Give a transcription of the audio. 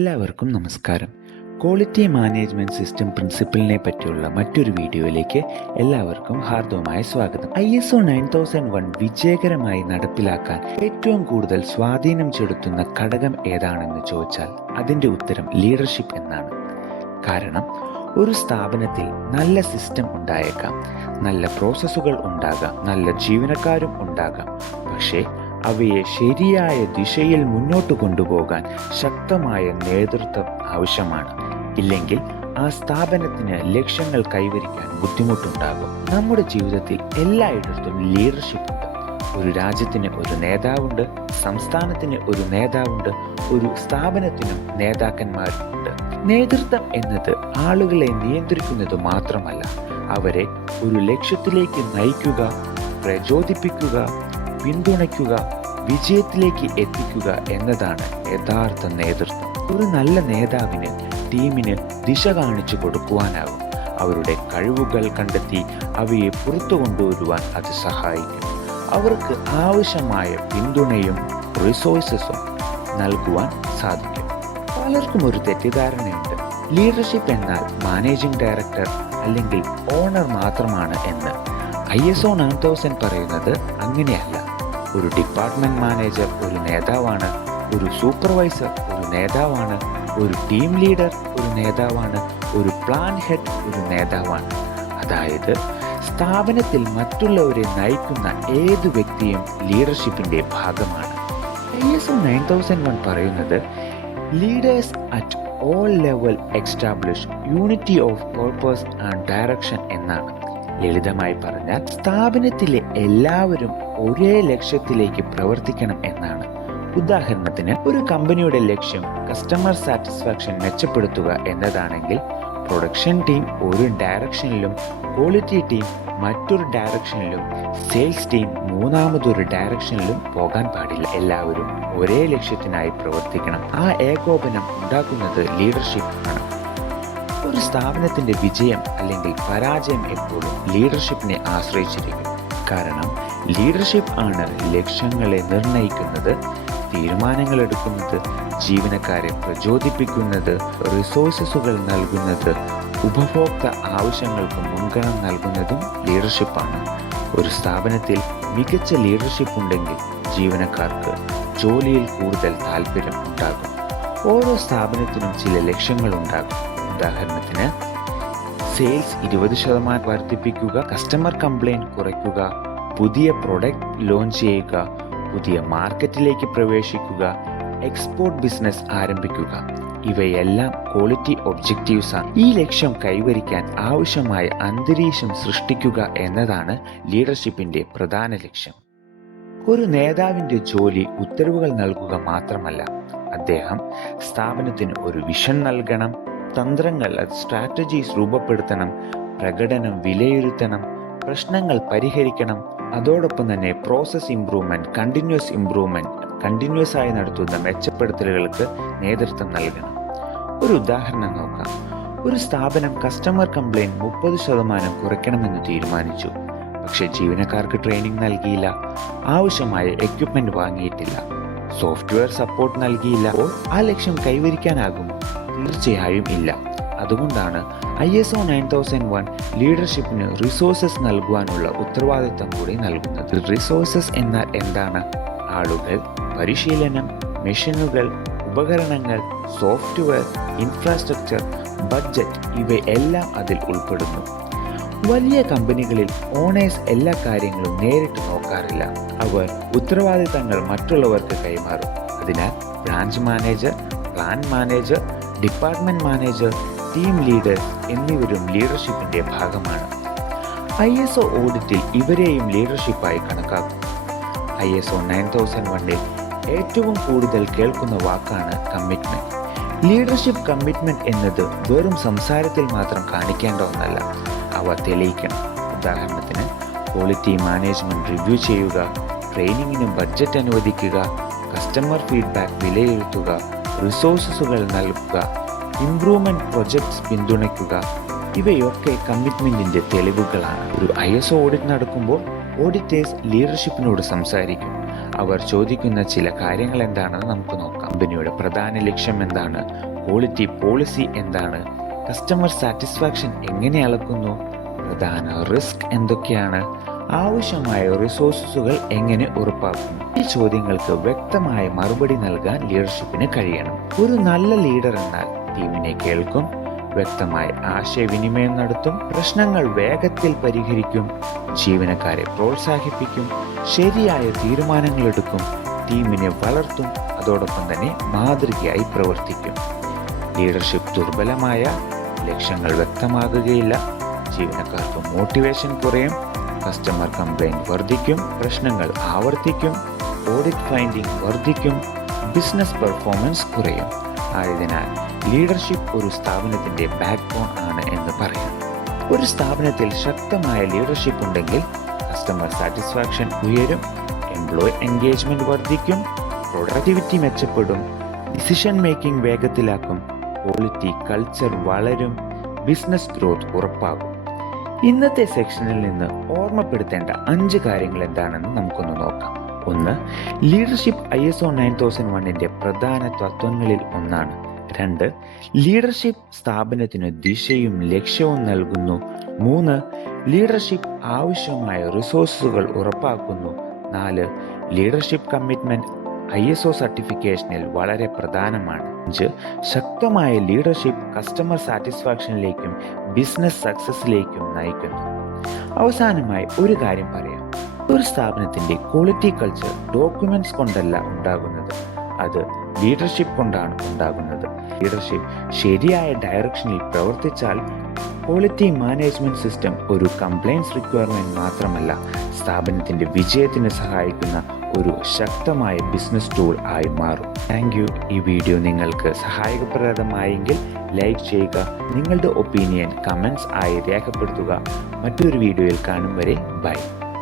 എല്ലാവർക്കും നമസ്കാരം. Quality management system പ്രിൻസിപ്പിളിനെ പറ്റിയുള്ള മറ്റൊരു വീഡിയോയിലേക്ക് എല്ലാവർക്കും ഹാർദവമായ സ്വാഗതം. ISO 9001 വിജയകരമായി നടപ്പിലാക്കാൻ ഏറ്റവും കൂടുതൽ സ്വാധീനം ചെലുത്തുന്ന ഘടകം ഏതാണെന്ന് ചോദിച്ചാൽ അതിൻ്റെ ഉത്തരം ലീഡർഷിപ്പ് എന്നാണ്. കാരണം ഒരു സ്ഥാപനത്തിൽ നല്ല സിസ്റ്റം ഉണ്ടായേക്കാം, നല്ല പ്രോസസ്സുകൾ ഉണ്ടാകാം, നല്ല ജീവനക്കാരും ഉണ്ടാകാം. പക്ഷേ അവയെ ശരിയായ ദിശയിൽ മുന്നോട്ട് കൊണ്ടുപോകാൻ ശക്തമായ നേതൃത്വം ആവശ്യമാണ്. ഇല്ലെങ്കിൽ ആ സ്ഥാപനത്തിന് ലക്ഷ്യങ്ങൾ കൈവരിക്കാൻ ബുദ്ധിമുട്ടുണ്ടാകും. നമ്മുടെ ജീവിതത്തിൽ എല്ലായിടത്തും ലീഡർഷിപ്പ് ഉണ്ട്. ഒരു രാജ്യത്തിന് ഒരു നേതാവുണ്ട്, സംസ്ഥാനത്തിന് ഒരു നേതാവുണ്ട്, ഒരു സ്ഥാപനത്തിനും നേതാക്കന്മാരുണ്ട്. നേതൃത്വം എന്നത് ആളുകളെ നിയന്ത്രിക്കുന്നത് മാത്രമല്ല, അവരെ ഒരു ലക്ഷ്യത്തിലേക്ക് നയിക്കുക, പ്രചോദിപ്പിക്കുക, പിന്തുണയ്ക്കുക, വിജയത്തിലേക്ക് എത്തിക്കുക എന്നതാണ് യഥാർത്ഥ നേതൃത്വം. ഒരു നല്ല നേതാവിന് ടീമിന് ദിശ കാണിച്ചു കൊടുക്കുവാനാകും. അവരുടെ കഴിവുകൾ കണ്ടെത്തി അവയെ പുറത്തു കൊണ്ടുവരുവാൻ അത് സഹായിക്കും. അവർക്ക് ആവശ്യമായ പിന്തുണയും റിസോഴ്സസും നൽകുവാൻ സാധിക്കും. പലർക്കും ഒരു തെറ്റിദ്ധാരണയുണ്ട്, ലീഡർഷിപ്പ് എന്നാൽ മാനേജിംഗ് ഡയറക്ടർ അല്ലെങ്കിൽ ഓണർ മാത്രമാണ് എന്ന്. ISO 9000 പറയുന്നത് അങ്ങനെയല്ല. ഒരു ഡിപ്പാർട്ട്മെന്റ് മാനേജർ ഒരു നേതാവാണ്, ഒരു സൂപ്പർവൈസർ ഒരു നേതാവാണ്, ഒരു ടീം ലീഡർ ഒരു നേതാവാണ്, ഒരു പ്ലാൻ ഹെഡ് ഒരു നേതാവാണ്. അതായത് സ്ഥാപനത്തിൽ മറ്റുള്ളവരെ നയിക്കുന്ന ഏതു വ്യക്തിയും ലീഡർഷിപ്പിന്റെ ഭാഗമാണ്. ISO 9001 പറയുന്നത് leaders at all level establish unity of purpose and direction എന്നാണ്. ലളിതമായി പറഞ്ഞാൽ സ്ഥാപനത്തിലെ എല്ലാവരും ഒരേ ലക്ഷ്യത്തിലേക്ക് പ്രവർത്തിക്കണം എന്നാണ്. ഉദാഹരണത്തിന്, ഒരു കമ്പനിയുടെ ലക്ഷ്യം കസ്റ്റമർ സാറ്റിസ്ഫാക്ഷൻ മെച്ചപ്പെടുത്തുക എന്നതാണെങ്കിൽ പ്രൊഡക്ഷൻ ടീം ഒരു ഡയറക്ഷനിലും, ക്വാളിറ്റി ടീം മറ്റൊരു ഡയറക്ഷനിലും, സെയിൽസ് ടീം മൂന്നാമതൊരു ഡയറക്ഷനിലും പോകാൻ പാടില്ല. എല്ലാവരും ഒരേ ലക്ഷ്യത്തിനായി പ്രവർത്തിക്കണം. ആ ഏകോപനം ഉണ്ടാക്കുന്നത് ലീഡർഷിപ്പ് ആണ്. ഒരു സ്ഥാപനത്തിന്റെ വിജയം അല്ലെങ്കിൽ പരാജയം എപ്പോഴും ലീഡർഷിപ്പിനെ ആശ്രയിച്ചിരിക്കും. കാരണം ലീഡർഷിപ്പ് ആണ് ലക്ഷ്യങ്ങളെ നിർണ്ണയിക്കുന്നത്, തീരുമാനങ്ങൾ എടുക്കുന്നത്, ജീവനക്കാരെ പ്രചോദിപ്പിക്കുന്നത്, റിസോഴ്സസുകൾ നൽകുന്നത്, ഉപഭോക്തൃ ആവശ്യങ്ങൾക്ക് മുൻഗണന നൽകുന്നതും ലീഡർഷിപ്പാണ്. ഒരു സ്ഥാപനത്തിൽ മികച്ച ലീഡർഷിപ്പ് ഉണ്ടെങ്കിൽ ജീവനക്കാർക്ക് ജോലിയിൽ കൂടുതൽ താല്പര്യം ഉണ്ടാകും. ഓരോ സ്ഥാപനത്തിനും ചില ലക്ഷ്യങ്ങൾ ഉണ്ടാകും. ഉദാഹരണത്തിന്, സെയിൽസ് 20% വർദ്ധിപ്പിക്കുക, കസ്റ്റമർ കംപ്ലൈന്റ് കുറയ്ക്കുക, പുതിയ പ്രൊഡക്റ്റ് ലോഞ്ച് ചെയ്യുക, പുതിയ മാർക്കറ്റിലേക്ക് പ്രവേശിക്കുക, എക്സ്പോർട്ട് ബിസിനസ് ആരംഭിക്കുക. ഇവയെല്ലാം ക്വാളിറ്റി ഒബ്ജക്റ്റീവ്സ് ആണ്. ഈ ലക്ഷ്യം കൈവരിക്കാൻ ആവശ്യമായ അന്തരീക്ഷം സൃഷ്ടിക്കുക എന്നതാണ് ലീഡർഷിപ്പിന്റെ പ്രധാന ലക്ഷ്യം. ഒരു നേതാവിന്റെ ജോലി ഉത്തരവുകൾ നൽകുക മാത്രമല്ല, അദ്ദേഹം സ്ഥാപനത്തിന് ഒരു വിഷൻ നൽകണം, തന്ത്രങ്ങൾ സ്ട്രാറ്റജീസ് രൂപപ്പെടുത്തണം, പ്രകടനം വിലയിരുത്തണം, പ്രശ്നങ്ങൾ പരിഹരിക്കണം. അതോടൊപ്പം തന്നെ പ്രോസസ് ഇംപ്രൂവ്മെന്റ്, കണ്ടിന്യൂസ് ആയി നടത്തുന്ന മെച്ചപ്പെടുത്തലുകൾക്ക് നേതൃത്വം നൽകണം. ഒരു ഉദാഹരണം നോക്കാം. ഒരു സ്ഥാപനം കസ്റ്റമർ കംപ്ലൈന്റ് 30% കുറയ്ക്കണമെന്ന് തീരുമാനിച്ചു. പക്ഷെ ജീവനക്കാർക്ക് ട്രെയിനിങ് നൽകിയില്ല, ആവശ്യമായ എക്യുപ്മെന്റ് വാങ്ങിയിട്ടില്ല, സോഫ്റ്റ്വെയർ സപ്പോർട്ട് നൽകിയില്ല. ആ ലക്ഷ്യം കൈവരിക്കാനാകുമോ? തീർച്ചയായും ഇല്ല. അതുകൊണ്ടാണ് ISO 9001 ലീഡർഷിപ്പിന് റിസോഴ്സസ് നൽകുവാനുള്ള ഉത്തരവാദിത്തം കൂടി നൽകുന്നത്. റിസോഴ്സസ് എന്നാൽ എന്താണ്? ആളുകൾ, പരിശീലനം, മെഷീനുകൾ, ഉപകരണങ്ങൾ, സോഫ്റ്റ്വെയർ, ഇൻഫ്രാസ്ട്രക്ചർ, ബഡ്ജറ്റ് ഇവയെല്ലാം അതിൽ ഉൾപ്പെടുന്നു. വലിയ കമ്പനികളിൽ ഓണേഴ്സ് എല്ലാ കാര്യങ്ങളും നേരിട്ട് നോക്കാറില്ല. അവർ ഉത്തരവാദിത്തങ്ങൾ മറ്റുള്ളവർക്ക് കൈമാറും. അതിനാൽ branch manager, plan manager, department manager, team leader എന്നിവരും ലീഡർഷിപ്പിന്റെ ഭാഗമാണ്. ISO ഓഡിറ്റിൽ ഇവരെയും ലീഡർഷിപ്പായി കണക്കാക്കും. ISO 9001 ഏറ്റവും കൂടുതൽ കേൾക്കുന്ന വാക്കാണ് കമ്മിറ്റ്മെന്റ്. ലീഡർഷിപ്പ് കമ്മിറ്റ്മെന്റ് എന്നത് വെറും സംസാരത്തിൽ മാത്രം കാണിക്കേണ്ട ഒന്നല്ല, അവ തെളിയിക്കണം. ഉദാഹരണത്തിന്, ക്വാളിറ്റി മാനേജ്മെന്റ് റിവ്യൂ ചെയ്യുക, ട്രെയിനിങ്ങിന് ബഡ്ജറ്റ് അനുവദിക്കുക, കസ്റ്റമർ ഫീഡ്ബാക്ക് വിലയിരുത്തുക, റിസോഴ്സസുകൾ നൽകുക, ഇംപ്രൂവ്മെന്റ് പ്രൊജക്ട്സ് പിന്തുണയ്ക്കുക. ഇവയൊക്കെ കമ്മിറ്റ്മെന്റിന്റെ തെളിവുകളാണ്. ഒരു ISO ഓഡിറ്റ് നടക്കുമ്പോൾ ഓഡിറ്റേഴ്സ് ലീഡർഷിപ്പിനോട് സംസാരിക്കും. അവർ ചോദിക്കുന്ന ചില കാര്യങ്ങൾ എന്താണെന്ന് നമുക്ക് നോക്കാം. കമ്പനിയുടെ പ്രധാന ലക്ഷ്യം എന്താണ്? ക്വാളിറ്റി പോളിസി എന്താണ്? കസ്റ്റമർ സാറ്റിസ്ഫാക്ഷൻ എങ്ങനെ അളക്കുന്നു? പ്രധാന റിസ്ക് എന്തൊക്കെയാണ്? ആവശ്യമായ റിസോഴ്സുകൾ എങ്ങനെ ഉറപ്പാക്കുന്നു? ഈ ചോദ്യങ്ങൾക്ക് വ്യക്തമായ മറുപടി നൽകാൻ ലീഡർഷിപ്പിന് കഴിയണം. ഒരു നല്ല ലീഡർ എന്നാൽ ടീമിനെ കേൾക്കും, വ്യക്തമായ ആശയവിനിമയം നടത്തും, പ്രശ്നങ്ങൾ വേഗത്തിൽ പരിഹരിക്കും, ജീവനക്കാരെ പ്രോത്സാഹിപ്പിക്കും, ശരിയായ തീരുമാനങ്ങൾ എടുക്കും, ടീമിനെ വളർത്തും, അതോടൊപ്പം തന്നെ മാതൃകയായി പ്രവർത്തിക്കും. ലീഡർഷിപ്പ് ദുർബലമായ ലക്ഷ്യങ്ങൾ വ്യക്തമാകുകയില്ല, ജീവനക്കാർക്ക് മോട്ടിവേഷൻ കുറയും, കസ്റ്റമർ കംപ്ലൈന്റ് വർദ്ധിക്കും, പ്രശ്നങ്ങൾ ആവർത്തിക്കും, ഓഡിറ്റ് ഫൈൻഡിംഗ് വർദ്ധിക്കും, ബിസിനസ് പെർഫോമൻസ് കുറയും. ആയതിനാൽ ലീഡർഷിപ്പ് ഒരു സ്ഥാപനത്തിന്റെ ബാക്ക് ബോൺ ആണ് എന്ന് പറയാം. ഒരു സ്ഥാപനത്തിൽ ശക്തമായ ലീഡർഷിപ്പ് ഉണ്ടെങ്കിൽ കസ്റ്റമർ സാറ്റിസ്ഫാക്ഷൻ ഉയരും, എംപ്ലോയി എൻഗേജ്മെന്റ് വർദ്ധിക്കും, പ്രൊഡക്ടിവിറ്റി മെച്ചപ്പെടും, ഡിസിഷൻ മേക്കിംഗ് വേഗത്തിലാക്കും, ക്വാളിറ്റി കൾച്ചർ വളരും, ബിസിനസ് ഗ്രോത്ത് ഉറപ്പാകും. ഇന്നത്തെ സെക്ഷനിൽ നിന്ന് ഓർമ്മപ്പെടുത്തേണ്ട 5 കാര്യങ്ങൾ എന്താണെന്ന് നമുക്കൊന്ന് നോക്കാം. 1. ലീഡർഷിപ്പ് ISO 9001 പ്രധാന തത്വങ്ങളിൽ ഒന്നാണ്. 2. ലീഡർഷിപ്പ് സ്ഥാപനത്തിന് ദിശയും ലക്ഷ്യവും നൽകുന്നു. 3. ലീഡർഷിപ്പ് ആവശ്യമായ റിസോഴ്സുകൾ ഉറപ്പാക്കുന്നു. 4. ലീഡർഷിപ്പ് കമ്മിറ്റ്മെന്റ് ISO സർട്ടിഫിക്കേഷനിൽ വളരെ പ്രധാനമാണ്. 5. ശക്തമായ ലീഡർഷിപ്പ് കസ്റ്റമർ സാറ്റിസ്ഫാക്ഷനിലേക്കും ബിസിനസ് സക്സസിലേക്കും നയിക്കുന്നു. അവസാനമായി ഒരു കാര്യം പറയാം. ഒരു സ്ഥാപനത്തിന്റെ ക്വാളിറ്റി കൾച്ചർ ഡോക്യുമെന്റ്സ് കൊണ്ടല്ല ഉണ്ടാകുന്നത്, അത് ലീഡർഷിപ്പ് കൊണ്ടാണ് ഉണ്ടാകുന്നത്. ലീഡർഷിപ്പ് ശരിയായ ഡയറക്ഷനിൽ പ്രവർത്തിച്ചാൽ ക്വാളിറ്റി മാനേജ്മെന്റ് സിസ്റ്റം ഒരു കംപ്ലൈൻസ് റിക്വയർമെന്റ് മാത്രമല്ല, സ്ഥാപനത്തിന്റെ വിജയത്തിന് സഹായിക്കുന്ന ഒരു ശക്തമായ ബിസിനസ് ടൂൾ ആയി മാറും. Thank you. ഈ വീഡിയോ നിങ്ങൾക്ക് സഹായപ്രദമായെങ്കിൽ ലൈക്ക് ചെയ്യുക. നിങ്ങളുടെ ഒപ്പീനിയൻ കമൻസ് ആയി രേഖപ്പെടുത്തുക. മറ്റൊരു വീഡിയോയിൽ കാണും വരെ ബൈ.